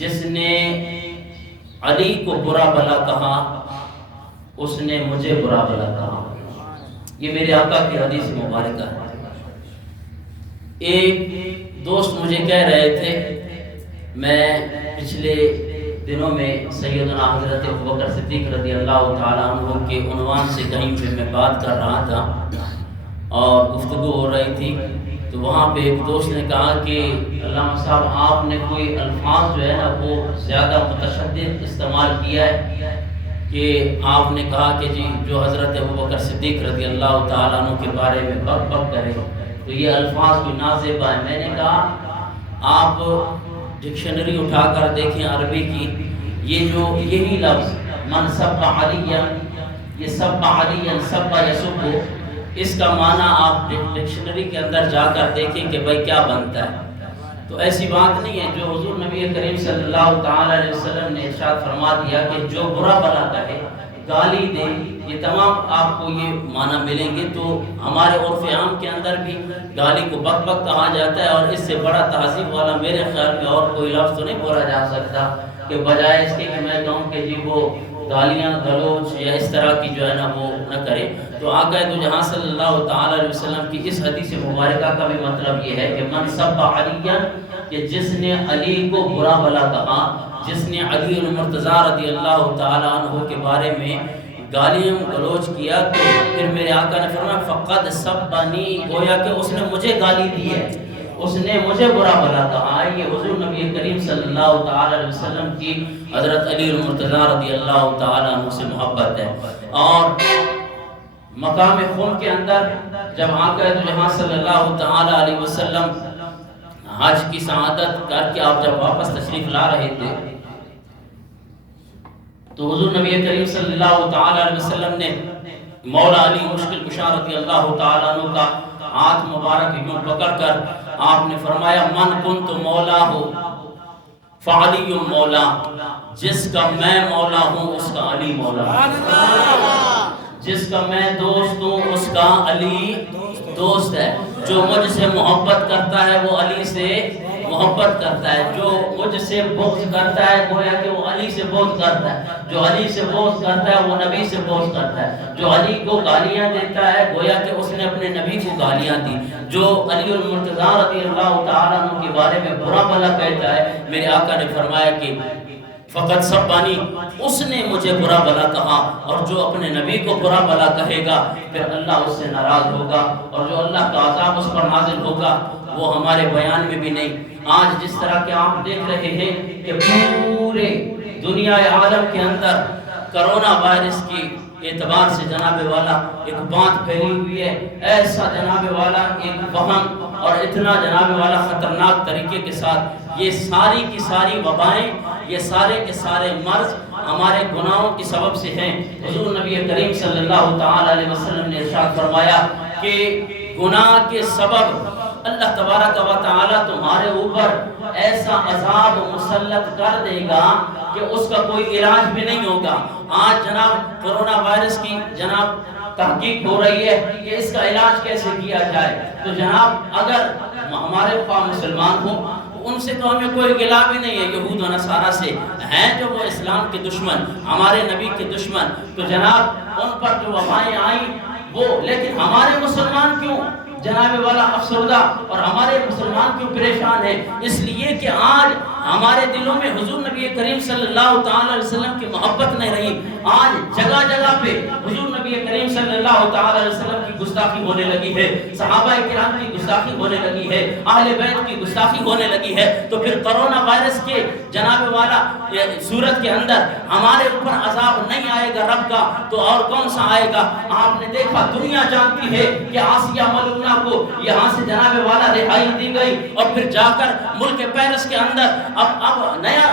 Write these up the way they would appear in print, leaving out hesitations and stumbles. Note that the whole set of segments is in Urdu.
جس نے علی کو برا بھلا کہا اس نے مجھے برا بھلا کہا۔ یہ میرے آقا کی حدیث مبارکہ ہے۔ ایک دوست مجھے کہہ رہے تھے، میں پچھلے دنوں میں سیدنا حضرت ابوبکر صدیق رضی اللہ تعالیٰ عنہ کے عنوان سے کہیں پہ میں بات کر رہا تھا اور گفتگو ہو رہی تھی، تو وہاں پہ ایک دوست نے کہا کہ علامہ صاحب آپ نے کوئی الفاظ جو ہے نا وہ زیادہ متشدد استعمال کیا ہے، کہ آپ نے کہا کہ جی جو حضرت ابوبکر صدیق رضی اللہ تعالیٰ عنہ کے بارے میں بک بک کرے تو یہ الفاظ کوئی نازیبا ہے۔ میں نے کہا آپ ڈکشنری اٹھا کر دیکھیں عربی کی، یہی لفظ من سب علیہ، یہ سب علیہ سب یسب، اس کا معنی آپ ڈکشنری کے اندر جا کر دیکھیں کہ بھائی کیا بنتا ہے۔ تو ایسی بات نہیں ہے، جو حضور نبی کریم صلی اللہ تعالی علیہ وسلم نے ارشاد فرما دیا کہ جو برا بھلا کہے، گالی دے، یہ تمام آپ کو یہ معنی ملیں گے۔ تو ہمارے عرف عام کے اندر بھی گالی کو بک بک کہا جاتا ہے، اور اس سے بڑا تہذیب والا میرے خیال میں اور کوئی لفظ تو نہیں بولا جا سکتا کہ بجائے اس کے کہ میں کہوں کہ جی وہ گالیاں گلوچ یا اس طرح کی جو ہے نا وہ نہ کرے۔ تو آقا دو جہاں صلی اللہ تعالی علیہ وسلم کی اس حدیث مبارکہ کا بھی مطلب یہ ہے کہ من سب علی، کہ جس نے علی کو برا بھلا کہا، جس نے علی المرتضی رضی اللہ تعالی عنہ کے بارے میں گالیاں گلوچ کیا، تو پھر میرے آقا نے فرمایا فقد سبنی، گویا کہ اس نے مجھے گالی دی ہے، اس نے مجھے برا بھلا کہا۔ یہ حضور نبی کریم صلی اللہ تعالی علیہ وسلم کی حضرت علی المرتضی رضی اللہ تعالی عنہ سے محبت ہے۔ اور مقام خون کے اندر جب آقا جہاں صلی اللہ تعالی علیہ وسلم حج کی سعادت کر کے آپ جب واپس تشریف لا رہے تھے، تو حضور نبی کریم صلی اللہ تعالی علیہ وسلم نے مولا علی مشکل کشا رضی اللہ تعالی عنہ کا ہاتھ مبارک یوں پکڑ کر آپ نے فرمایا من کنت مولا ہو فعلی مولا، جس کا میں مولا ہوں اس کا علی مولا، جس کا میں دوست ہوں اس کا علی دوست ہے۔ جو مجھ سے محبت کرتا ہے وہ علی سے محبت کرتا ہے، جو مجھ سے بغض کرتا ہے گویا کہ وہ علی سے بغض کرتا ہے، جو علی سے بغض کرتا ہے وہ نبی سے بغض کرتا ہے، جو علی کو گالیاں دیتا ہے گویا کہ اس نے اپنے نبی کو گالیاں دی، جو علی المرتضی رضی اللہ تعالیٰ عنہ کے بارے میں برا بھلا کہتا ہے، میرے آقا نے فرمایا کہ فقط سبانی، اس نے مجھے برا بھلا کہا، اور جو اپنے نبی کو برا بھلا کہے گا پھر اللہ اس سے ناراض ہوگا، اور جو اللہ کا عذاب اس پر نازل ہوگا وہ ہمارے بیان میں بھی نہیں۔ آج جس طرح کہ آپ دیکھ رہے ہیں کہ پورے دنیا عالم کے اندر کرونا وائرس کی اعتبار سے جناب والا ایک بات پھیلی ہوئی ہے، ایسا جناب والا ایک وہم اور اتنا جناب والا خطرناک طریقے کے ساتھ یہ ساری کی ساری وبائیں، یہ سارے کے سارے مرض ہمارے گناہوں کی سبب سے ہیں۔ حضور نبی کریم صلی اللہ تعالی علیہ وسلم نے ارشاد فرمایا کہ گناہ کے سبب اللہ تبارک و تعالی تمہارے اوپر ایسا عذاب مسلط کر دے گا کہ اس کا کوئی علاج بھی نہیں ہوگا۔ آج جناب کرونا وائرس کی جناب تحقیق ہو رہی ہے کہ اس کا علاج کیسے کیا جائے، تو جناب اگر ہمارے خواہ مسلمان ہوں ان سے تو ہمیں کوئی گلا بھی نہیں ہے، یہود و نصارہ سے ہیں جو وہ اسلام کے دشمن، ہمارے نبی کے دشمن، تو جناب ان پر جو وبائیں آئیں وہ، لیکن ہمارے مسلمان کیوں جناب والا افسردہ اور ہمارے مسلمان کیوں پریشان ہیں؟ اس لیے کہ آج ہمارے دلوں میں حضور نبی کریم صلی اللہ تعالی علیہ وسلم کی محبت نہیں رہی۔ آج جگہ جگہ پہ حضور نبی کریم صلی اللہ تعالی علیہ وسلم کی گستاخی ہونے لگی ہے، صحابہ کرام کی گستاخی ہونے لگی ہے، اہل بیت کی گستاخی ہونے لگی ہے، تو پھر کرونا وائرس کے جناب والا صورت کے اندر ہمارے اوپر عذاب نہیں آئے گا رب کا تو اور کون سا آئے گا؟ آپ نے دیکھا دنیا جانتی ہے کہ آسیہ ملعونہ کو یہاں سے جناب والا رہائی دی گئی، اور پھر جا کر ملک پیرس کے اندر اب نیا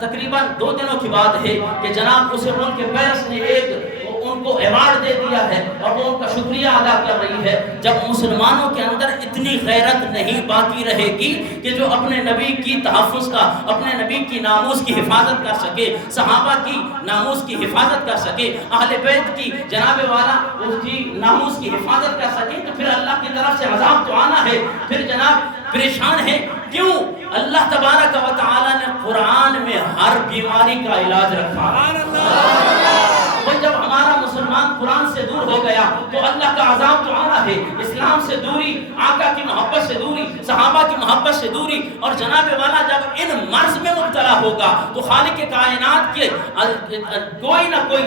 تقریباً 2 دنوں کی بات ہے کہ جناب اسے ملک پیرس نے ان کو ایوارڈ دے دیا ہے اور وہ ان کا شکریہ ادا کر رہی ہے۔ جب مسلمانوں کے اندر اتنی غیرت نہیں باقی رہے گی کہ جو اپنے نبی کی تحفظ کا، اپنے نبی کی ناموس کی حفاظت کر سکے، صحابہ کی ناموس کی حفاظت کر سکے، اہل بیت کی جناب والا اس کی ناموس کی حفاظت کر سکے، تو پھر اللہ کی طرف سے عذاب تو آنا ہے۔ پھر جناب پریشان ہے کیوں؟ اللہ تبارک و تعالی نے قرآن میں ہر بیماری کا علاج رکھا ہے۔ جب ہمارا مسلمان قرآن سے دور ہو گیا تو اللہ کا عذاب تو آنا ہے، اسلام سے دوری، آقا کی محبت سے دوری، صحابہ کی محبت سے دوری، اور جناب والا جب ان مرض میں مبتلا ہوگا تو خالق کائنات کے کوئی نہ کوئی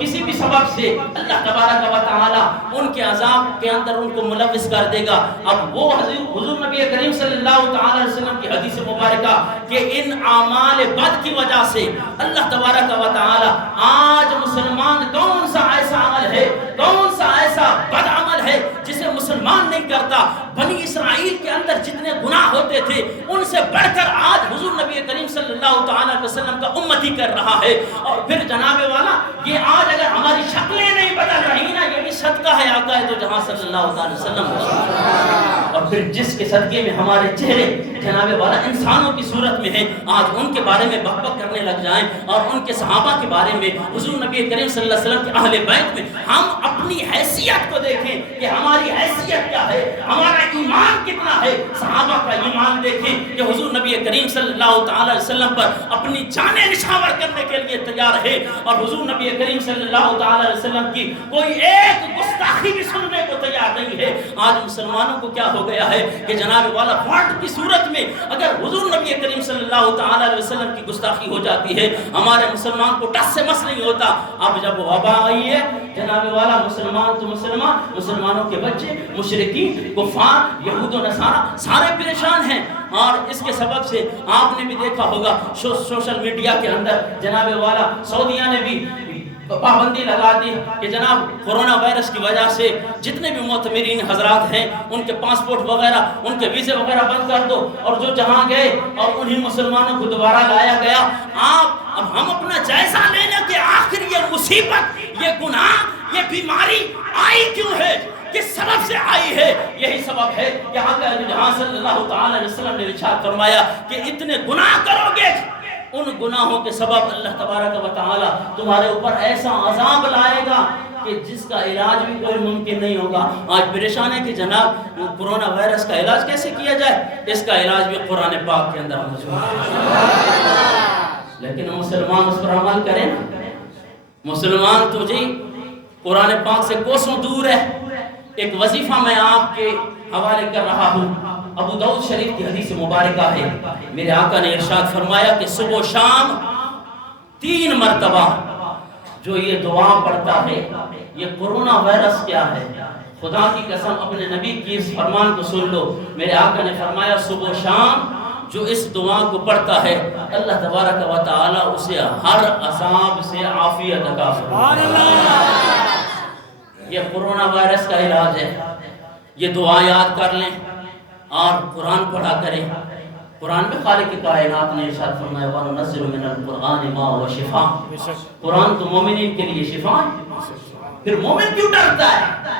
کسی بھی سبب سے اللہ تبارک و تعالی ان کے عذاب کے اندر ان کو ملوث کر دے گا۔ اب وہ حضور نبی کریم صلی اللہ تعالی علیہ وسلم کی حدیث مبارکہ کہ ان اعمال بد کی وجہ سے اللہ تبارک و تعالی آج مسلمان کون سا ایسا عمل ہے، کون سا ایسا بد عمل ہے جسے مسلمان نہیں کرتا؟ بنی اسرائیل کے اندر جتنے گناہ ہوتے تھے ان سے بڑھ کر آج حضور نبی کریم صلی اللہ تعالی علیہ وسلم کا امتی کر رہا ہے۔ اور پھر جناب والا یہ آج اگر ہماری شکلیں نہیں بدل رہی نا، یہ بھی صدقہ ہے آقا تو جہاں صلی اللہ تعالی وسلم۔ اور پھر جس کے صدقے میں ہمارے چہرے جناب والا انسانوں کی صورت میں ہیں، آج ان کے بارے میں بک بک کرنے لگ جائیں اور ان کے صحابہ کے بارے میں، حضور نبی کریم صلی اللہ علیہ وسلم کے اہل بیت میں ہم اپنی حیثیت کو دیکھیں کہ ہماری حیثیت کیا ہے، ہمارا ایمان کتنا ہے۔ صحابہ کا ایمان دیکھیں کہ حضور نبی کریم صلی اللہ تعالی علیہ وسلم پر اپنی جانیں نچھاور کرنے کے لیے تیار ہے، اور حضور نبی کریم صلی اللہ تعالی علیہ وسلم کی کوئی ایک گستاخی بھی سننے کو تیار نہیں ہے۔ آج مسلمانوں کو کیا ہو گیا ہے کہ جناب والا فاٹ کی صورت میں اگر حضور نبی کریم صلی اللہ تعالی علیہ وسلم کی گستاخی ہو جاتی ہے، ہمارے مسلمان کو ٹس سے مس نہیں ہوتا۔ اب جب وبا آئی ہے جناب والا مسلمان تو مسلمانوں کے بچے، مشرکین، کفار، یہود و نصارہ سارے پریشان ہیں، اور اس کے سبب سے آپ نے بھی دیکھا ہوگا سوشل میڈیا کے اندر جناب والا سعودیہ نے بھی پابندی لگا دی کہ جناب کورونا وائرس کی وجہ سے جتنے بھی معتمرین حضرات ہیں ان کے پاسپورٹ وغیرہ، ان کے ویزے وغیرہ بند کر دو، اور جو جہاں گئے اور انہی مسلمانوں کو دوبارہ لایا گیا۔ اب ہم اپنا جائزہ لے لیں کہ آخر یہ مصیبت، یہ گناہ، یہ بیماری آئی کیوں ہے، کس سبب سے آئی ہے؟ یہی سبب ہے کہ آقا جہاں صلی اللہ تعالی علیہ وسلم نے ارشاد فرمایا کہ اتنے گناہ کرو گے، ان گناہوں کے سبب اللہ تبارک و تعالی تمہارے اوپر ایسا عذاب لائے گا کہ جس کا علاج بھی کوئی ممکن نہیں ہوگا۔ آج پریشان ہے کہ جناب کورونا وائرس کا علاج کیسے کیا جائے؟ اس کا علاج بھی قرآن پاک کے اندر موجود ہے، لیکن مسلمان اس پر عمل کریں نا۔ مسلمان تو جی قرآن پاک سے کوسوں دور ہے۔ ایک وظیفہ میں آپ کے حوالے کر رہا ہوں، ابو داؤد شریف کی حدیث مبارکہ ہے، میرے آقا نے ارشاد فرمایا کہ صبح و شام 3 مرتبہ جو یہ دعا پڑھتا ہے، یہ کورونا وائرس کیا ہے، خدا کی قسم اپنے نبی کی اس فرمان کو سن لو۔ میرے آقا نے فرمایا صبح و شام جو اس دعا کو پڑھتا ہے اللہ تبارک و تعالی اسے ہر عذاب سے عافیت عطا فرماتا ہے۔ یہ کورونا وائرس کا علاج ہے، یہ دعا یاد کر لیں اور قرآن پڑھا کریں۔ قرآن میں خالق کائنات نے ارشاد فرمایا وَنُنَزِّلُ مِنَ الْقُرْآنِ مَا هُوَ شِفَاءٌ، قرآن تو مومنین کے لیے شفا ہے۔ پھر مومن کیوں ڈرتا ہے؟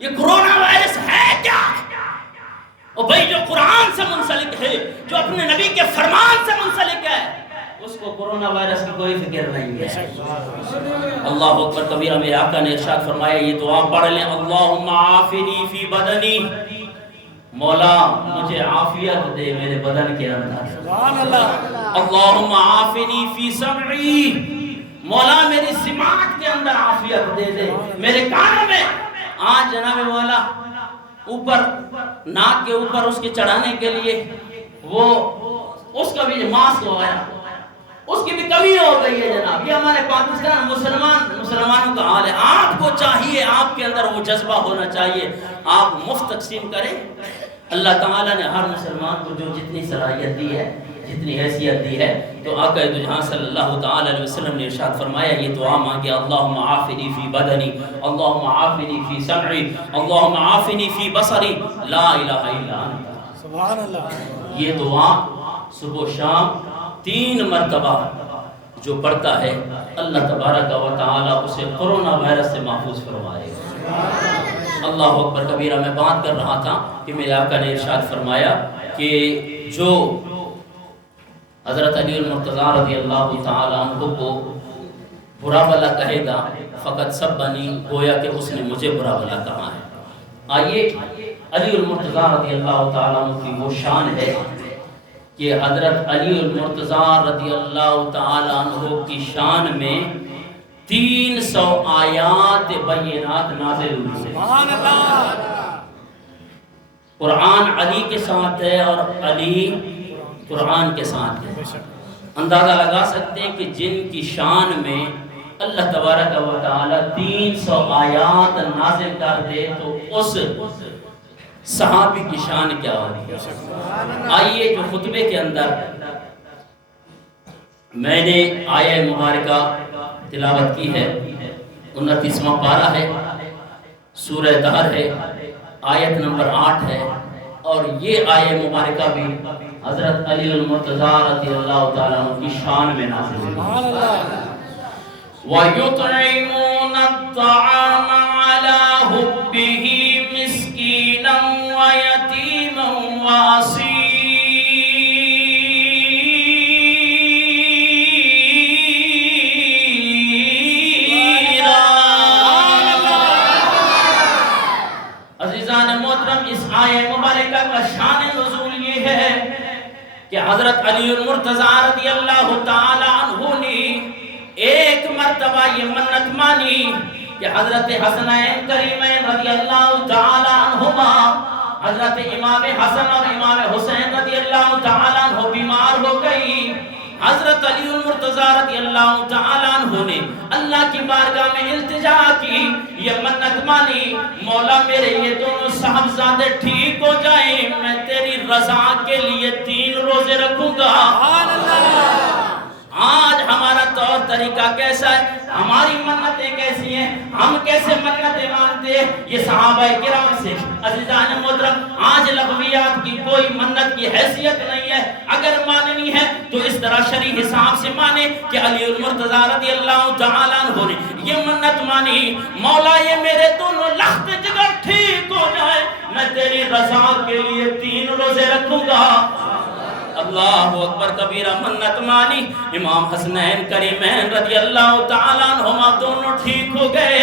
یہ کورونا وائرس ہے کیا؟ اور بھائی جو قرآن سے منسلک ہے، جو اپنے نبی کے فرمان سے منسلک ہے، اس کو کورونا وائرس کی کوئی فکر نہیں ہے۔ اللہ اکبر کبیرہ، میرے آقا نے ارشاد فرمایا یہ دعا پڑھ لیں، اللہم عافنی فی بدنی، مولا مجھے عافیت دے میرے بدن کے اندر، اللہم عافنی فی سمعی، مولا میری سماعت کے اندر عافیت دے دے، میرے کانوں میں۔ آج جناب مولا اوپر ناک کے اوپر اس کے چڑھانے کے لیے وہ اس کا بھی ماسک وغیرہ اس کی بھی کمی ہو گئی ہے جناب۔ یہ ہمارے پاکستان مسلمانوں کا حال ہے۔ آپ کو چاہیے، آپ کے اندر وہ جذبہ ہونا چاہیے، آپ مفت تقسیم کریں۔ اللہ تعالیٰ نے ہر مسلمان کو جو جتنی صلاحیت دی ہے، جتنی حیثیت دی ہے، تو آقا دو جہاں صلی اللہ تعالی علیہ وسلم نے ارشاد فرمایا یہ دعا مانگے، اللہم عافنی فی بدنی، اللہم عافنی فی سمعی، اللہم عافنی فی بصری، لا الہ الا انت۔ سبحان اللہ۔ یہ دعا صبح و شام 3 مرتبہ جو پڑھتا ہے اللہ تبارک و تعالی اسے کورونا وائرس سے محفوظ فرمائے گا۔ اللہ اکبر کبیرہ۔ میں بات کر رہا تھا کہ میرے آقا نے ارشاد فرمایا کہ جو حضرت علی المرتضی رضی اللہ تعالی عنہ کو برا بھلا کہے گا فقط سب بنی، گویا کہ اس نے مجھے برا بھلا کہا ہے۔ آئیے علی المرتضی رضی اللہ تعالی عنہ کی وہ شان ہے کہ حضرت علی المرتضیٰ رضی اللہ تعالیٰ عنہ کی شان میں 300 آیات بینات نازل ہوئی ہے۔ سبحان اللہ۔ قرآن علی کے ساتھ ہے اور علی قرآن کے ساتھ ہے۔ اندازہ لگا سکتے ہیں کہ جن کی شان میں اللہ تبارک و تعالی 300 آیات نازل کر دے تو اس صحابی کی شان کیا ہوگی۔ آئیے جو خطبے کے اندر میں نے آیہ مبارکہ تلاوت کی ہے، 29واں پارہ ہے، سورہ دہر ہے، آیت نمبر 8 ہے، اور یہ آیہ مبارکہ بھی حضرت علی المرتضیٰ رضی اللہ تعالیٰ عنہ کی شان میں نازل ہے۔ وَيُطْعِمُونَ الطَّعَامَ عَلَى حُبِّهِ مِسْكِينًا وَيَتِيمًا وَأَسِيرًا عزیزان محترم، اس آیہ مبارکہ کا شان نزول یہ ہے کہ حضرت علی المرتضیٰ رضی اللہ تعالی عنہ نے ایک مرتبہ یہ منت مانی کہ حضرت حسنین کریمین رضی اللہ تعالی عنہما، حضرت امام حسن اور امام حسین رضی اللہ تعالی عنہ بیمار ہو گئی۔ حضرت علی المرتضیٰ رضی اللہ تعالی عنہ نے اللہ کی بارگاہ میں التجا کی، یہ منت مانی، مولا میرے یہ دونوں صاحبزادے ٹھیک ہو جائیں، میں تیری رضا کے لیے 3 روزے رکھوں گا۔ آج ہمارا طور طریقہ کیسا ہے، ہماری منتیں کیسی ہیں، ہم کیسے منتیں مانتے ہیں، یہ صحابہ کرام سے عزیزان محترم آج لغویات کی کوئی منت کی حیثیت نہیں ہے۔ اگر ماننی ہے تو اس طرح شرعی حساب سے مانے کہ علی المرتضیٰ رضی اللہ تعالیٰ عنہ نے یہ منت مانی، مولا یہ میرے دونوں لخت جگر ٹھیک ہو جائے، میں تیری رضا کے لیے 3 روزے رکھوں گا۔ اللہ اکبر کبیرہ، منت مانی، امام حسنین کریمین رضی اللہ تعالیٰ عنہما دونوں ٹھیک ہو گئے۔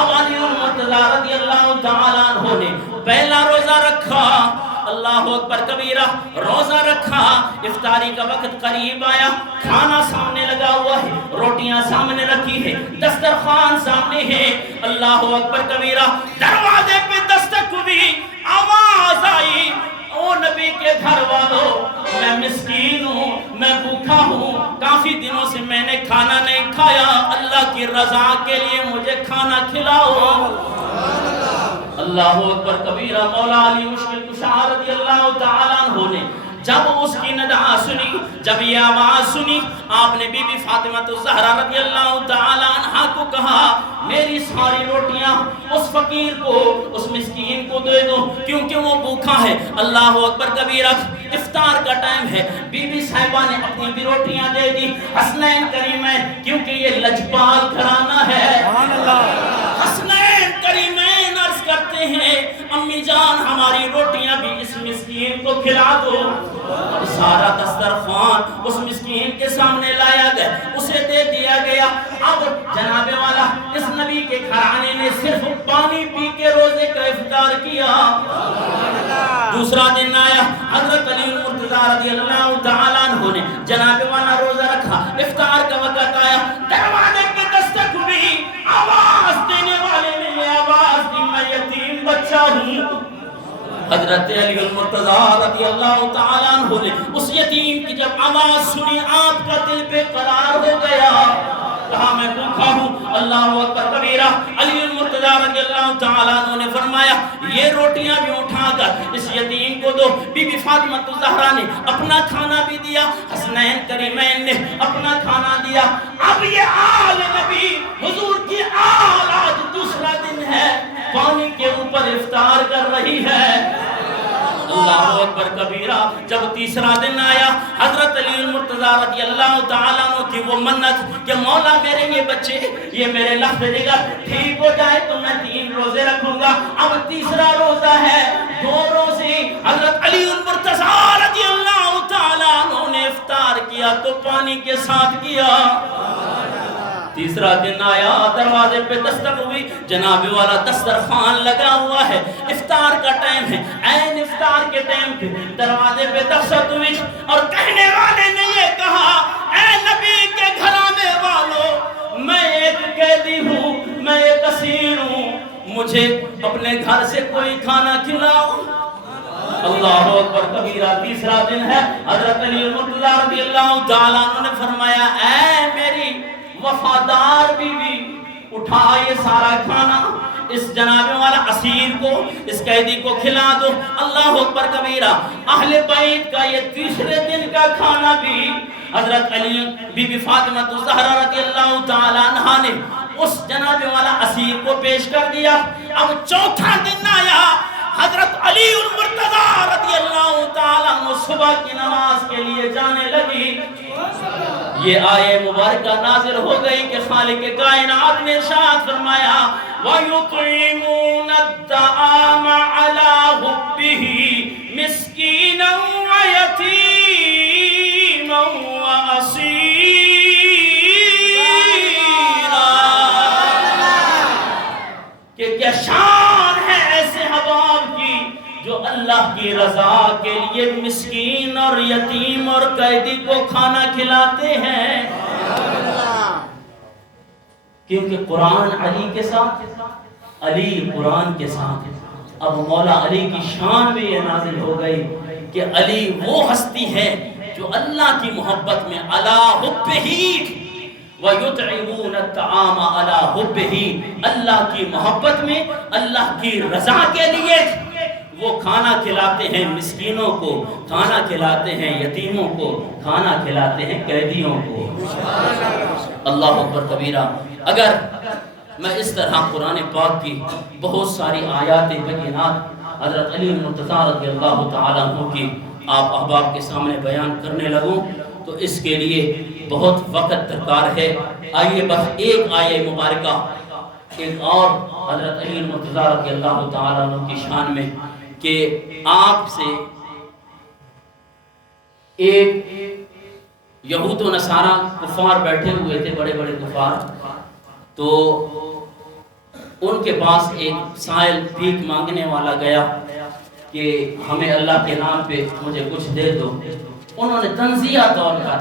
اب علی المرتضیٰ رضی اللہ تعالیٰ عنہ نے پہلا روزہ رکھا، اللہ اکبر کبیرہ، روزہ رکھا، افطاری کا وقت قریب آیا، کھانا سامنے لگا ہوا ہے، روٹیاں سامنے رکھی ہے، دسترخوان سامنے ہے، اللہ اکبر کبیرہ، دروازے پہ دستک ہوئی، آواز آئی، او نبی کے گھر والوں، میں مسکین ہوں، میں بھوکا ہوں، کافی دنوں سے میں نے کھانا نہیں کھایا، اللہ کی رضا کے لیے مجھے کھانا کھلاؤ۔ اللہ اکبر کبیرہ، مولا علی مشکل کشا رضی اللہ تعالیٰ عنہ نے جب اس کی ندا سنی، جب یہ آواز سنی، آپ نے بی بی فاطمہ الزہرا رضی اللہ تعالیٰ عنہ کو کہا میری ساری روٹیاں اس فقیر کو، اس مسکین کو دے دو کیونکہ وہ بھوکا ہے۔ اللہ اکبر کبیرہ، افطار کا ٹائم ہے، بی بی صاحبہ نے اپنی بھی روٹیاں دے دی، حسنین کریمین کیونکہ یہ لجپال گھرانہ ہے، حسنین کریمین عرض کرتے ہیں امی جان ہماری روٹیاں بھی اس مسکین کو کھلا دو۔ اور سارا دسترخوان اس مسکین کے سامنے لایا گیا، اسے دے دیا گیا۔ اب جناب والا اس نبی کے گھرانے نے صرف پانی پی کے روزے کا افطار کیا۔ دوسرا دن آیا، حضرت علی المرتضیٰ رضی اللہ تعالیٰ عنہ نے جناب والا روزہ رکھا، افطار کا وقت آیا، دروازے پہ دستک ہوئی، آواز دینے والے نے یہ آواز دی میں یتیم بچہ ہوں۔ حضرت علی المرتضیٰ رضی اللہ تعالیٰ عنہ نے اس یتیم کی جب آواز سنی، آپ کا دل بے قرار ہو گیا، کہا میں بھوکا ہوں۔ اللہ اکبر کبیرہ، علی المرتضیٰ رضی اللہ تعالیٰ عنہ نے فرمایا یہ روٹیاں بھی اٹھا کر اس یتیم کو دو۔ بی بی فاطمہ الزہرا نے اپنا کھانا بھی دیا، حسنین کریمین نے اپنا کھانا دیا۔ اب یہ آل نبی حضور کی آل آج دوسرا دن ہے، پانی کے اوپر افطار کر رہی ہے۔ اللہ اکبر کبیرہ، جب تیسرا دن آیا، حضرت علی المرتضیٰ رضی اللہ تعالیٰ عنہ کی وہ منت کہ مولا میرے یہ بچے، یہ میرے لخت جگر ٹھیک ہو جائے تو میں 3 روزے رکھوں گا۔ اب تیسرا روزہ ہے، 2 روزے حضرت علی المرتضیٰ رضی اللہ تعالیٰ عنہ نے افطار کیا تو پانی کے ساتھ کیا۔ تیسرا دن آیا، دروازے پہ دستک ہوئی، جناب والا دسترخوان لگا ہوا ہے، افطار کا ٹائم ہے، عین افطار کے ٹائم پہ دروازے پہ دستک ہوئی اور کہنے والے نے یہ کہا، اے نبی کے گھرانے والوں، میں ایک قیدی ہوں، میں ایک اسیر ہوں، مجھے اپنے گھر سے کوئی کھانا کھلاؤ۔ اللہ اکبر کبیرہ۔ تیسرا دن ہے، حضرت علی المرتضی رضی اللہ تعالیٰ عنہ نے فرمایا، اے میری وفادار بیوی، اٹھا یہ سارا کھانا اس جناب والا اسیر کو، اس قیدی کو کھلا دو۔ اللہ اکبر کبیرہ۔ اہل بیت کا یہ تیسرے دن کا کھانا بھی حضرت علی بی بی فاطمہ الزہرا رضی اللہ تعالیٰ عنہ نے اس جناب والا اسیر کو پیش کر دیا۔ اب چوتھا دن آیا، حضرت علی المرتضی رضی اللہ تعالیٰ عنہ صبح کی نماز کے لیے جانے لگی۔ یہ آیے مبارکہ نازل ہو گئی کہ خالق کائنات نے ارشاد فرمایا، وَيُطْعِمُونَ الطَّعَامَ عَلَى حُبِّهِ مِسْكِينًا وَيَتِيمًا وَأَسِيرًا۔ کہ کیا شان ہے ایسے حباب کی جو اللہ کی رضا کے لیے مسکین اور یتیم اور قیدی کو کھانا کھلاتے ہیں۔ کیونکہ قرآن علی کے ساتھ، علی قرآن کے ساتھ۔ اب مولا علی کی شان بھی یہ نازل ہو گئی کہ علی وہ ہستی ہے جو اللہ کی محبت میں علی حبہ وَيُطْعِمُونَ الطَّعَامَ عَلَى حُبِّهِ، اللہ کی محبت میں، اللہ کی رضا کے لیے وہ کھانا کھلاتے ہیں مسکینوں کو، کھانا کھلاتے ہیں یتیموں کو، کھانا کھلاتے ہیں قیدیوں کو۔ اللہ اکبر کبیرہ۔ اگر میں اس طرح قرآن پاک کی بہت ساری آیات بینات حضرت علی المرتضی رضی اللہ تعالیٰ عنہ کی آپ احباب کے سامنے بیان کرنے لگوں تو اس کے لیے بہت وقت درکار ہے۔ آئیے بس ایک آیہ مبارکہ ایک اور حضرت علی المرتضی رضی اللہ تعالیٰ عنہ کی شان میں، کہ آپ سے ایک یہود و نصارہ کفار بیٹھے ہوئے تھے، بڑے بڑے کفار، تو ان کے پاس ایک سائل بھیک مانگنے والا گیا کہ ہمیں اللہ کے نام پہ مجھے کچھ دے دو۔ انہوں نے تنزیہ طور پر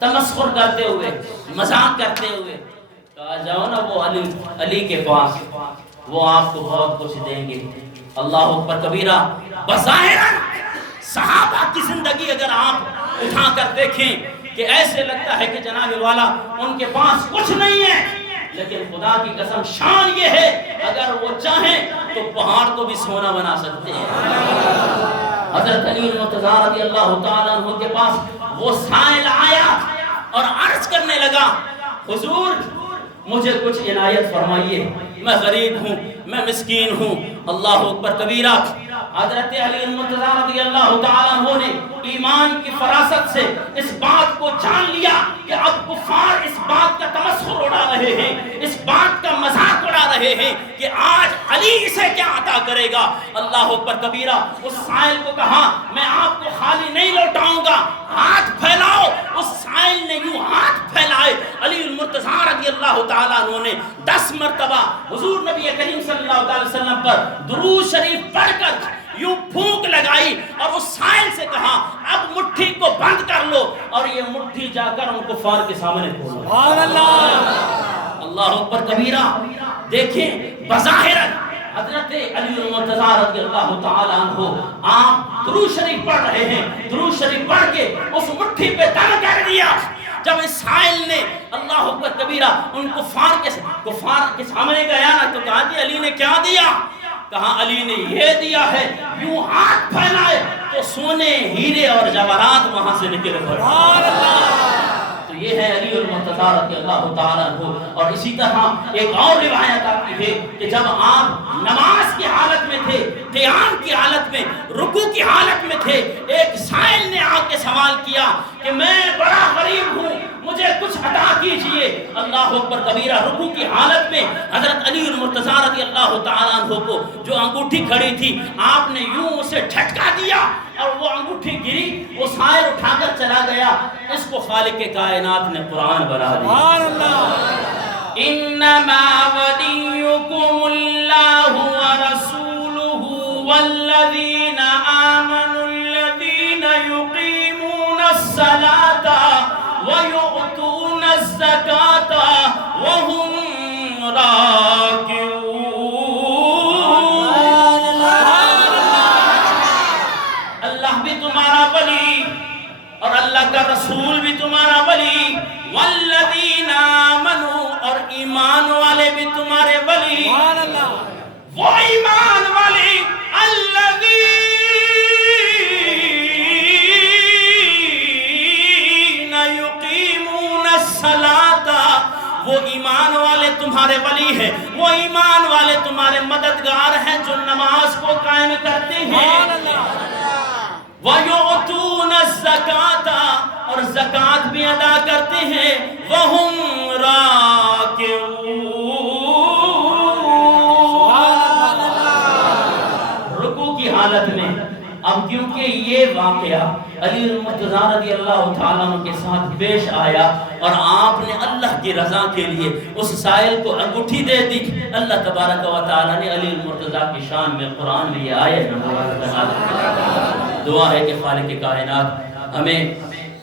تمسخر کرتے ہوئے، مذاق کرتے ہوئے کہا، جاؤ نا وہ علی کے پاس، وہ آپ کو بہت کچھ دیں گے۔ اللہ اکبر کبیرہ۔ بظاہر صحابہ کی زندگی اگر آپ اٹھا کر دیکھیں کہ ایسے لگتا ہے کہ جناب والا ان کے پاس کچھ نہیں ہے، لیکن خدا کی قسم شان یہ ہے اگر وہ چاہیں تو پہاڑ کو بھی سونا بنا سکتے ہیں۔ حضرت علی المرتضی رضی اللہ تعالیٰ عنہ کے پاس وہ سائل آیا اور عرض کرنے لگا، حضور مجھے کچھ عنایت فرمائیے، میں غریب ہوں، میں مسکین ہوں۔ اللہ اکبر کبیرہ۔ حضرت علی المرتضی رضی اللہ تعالیٰ عنہ نے ایمان کی فراست سے اس بات کو جان لیا کہ اب کفار اس بات کا تمسخر اڑا رہے ہیں، اس بات کا مذاق اڑا رہے ہیں کہ آج علی اسے کیا عطا کرے گا۔ اللہ اکبر کبیرہ۔ اس سائل کو کہا، میں آپ کو خالی نہیں لوٹاؤں گا، ہاتھ پھیلاؤ۔ اس سائل نے یوں ہاتھ پھیلائے، علی المرتضی رضی اللہ تعالیٰ عنہ نے 10 مرتبہ حضور نبی کریم صلی اللہ علیہ وسلم پر درود شریف پڑھ کر یوں پھونک لگائی اور اس سائل سے کہا، اب مٹھی کو بند کر لو، اور یہ مٹھی جا کر ان کفار کے سامنے کھولو۔ سبحان اللہ۔ اللہ اکبر کبیرہ۔ دیکھیں بظاہر حضرت علی المرتضی رضی اللہ تعالیٰ عنہ آپ درود شریف پڑھ رہے ہیں، درود شریف پڑھ کے اس مٹھی پہ دم کر دیا۔ جب اس سائل نے اللہ اکبر کبیرہ ان کفار کے سامنے گیا نا تو کہا، جی علی نے کیا دیا؟ کہا علی نے یہ دیا ہے، یوں ہاتھ پھیلائے تو سونے ہیرے اور جواہرات وہاں سے نکل پڑے۔ سبحان اللہ۔ تو یہ ہے علی المرتضی رضی اللہ تعالیٰ عنہ۔ اور اسی طرح ایک اور روایت آتی ہے کہ جب آپ نماز کی حالت میں تھے، قیام کی حالت میں، رکوع کی حالت میں تھے، ایک سائل نے آ کے سوال کیا کہ میں بڑا غریب ہوں، مجھے کچھ عطا کیجئے۔ اللہ اکبر کبیرہ۔ رکوع کی حالت میں حضرت علی المرتضی رضی اللہ تعالیٰ عنہ کو جو انگوٹھی کھڑی تھی، آپ نے یوں اسے جھٹکا دیا اور وہ انگوٹھی گری، وہ سائل اٹھا کر چلا گیا، اس کو خالق کائنات نے قرآن بنا دیا۔ انما ولیکم اللہ ورسولہ والذین آمنوا الذین یقیمون الصلاة ویؤتون الزکاة وهم راکعون۔ اللہ بھی تمہارا ولی اور اللہ کا رسول بھی تمہارا ولی، والذین آمنوا اور ایمان والے بھی تمہارے ولی، وہ ایمان والے الذین یقیمون الصلاۃ، وہ ایمان والے تمہارے ولی ہیں، وہ ایمان والے تمہارے مددگار ہیں جو نماز کو قائم کرتے ہیں، وَيُؤْتُونَ الزَّكَاةَ اور زکوٰۃ بھی ادا کرتے ہیں، وَهُمْ راکعون۔ رکوع کی حالت میں اب کیونکہ یہ واقعہ علی المرتضیٰ رضی اللہ تعالیٰ عنہ کے ساتھ پیش آیا اور آپ نے اللہ کی رضا کے لیے اس سائل کو انگوٹھی دے دی، اللہ تبارک و تعالیٰ نے علی المرتضیٰ کی شان میں قرآن میں یہ آیت نازل کی۔ دعا ہے کہ خالق کائنات ہمیں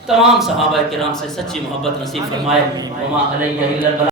تمام صحابہ کرام سے سچی محبت نصیب فرمائے۔ وما علیہ الا البلاغ۔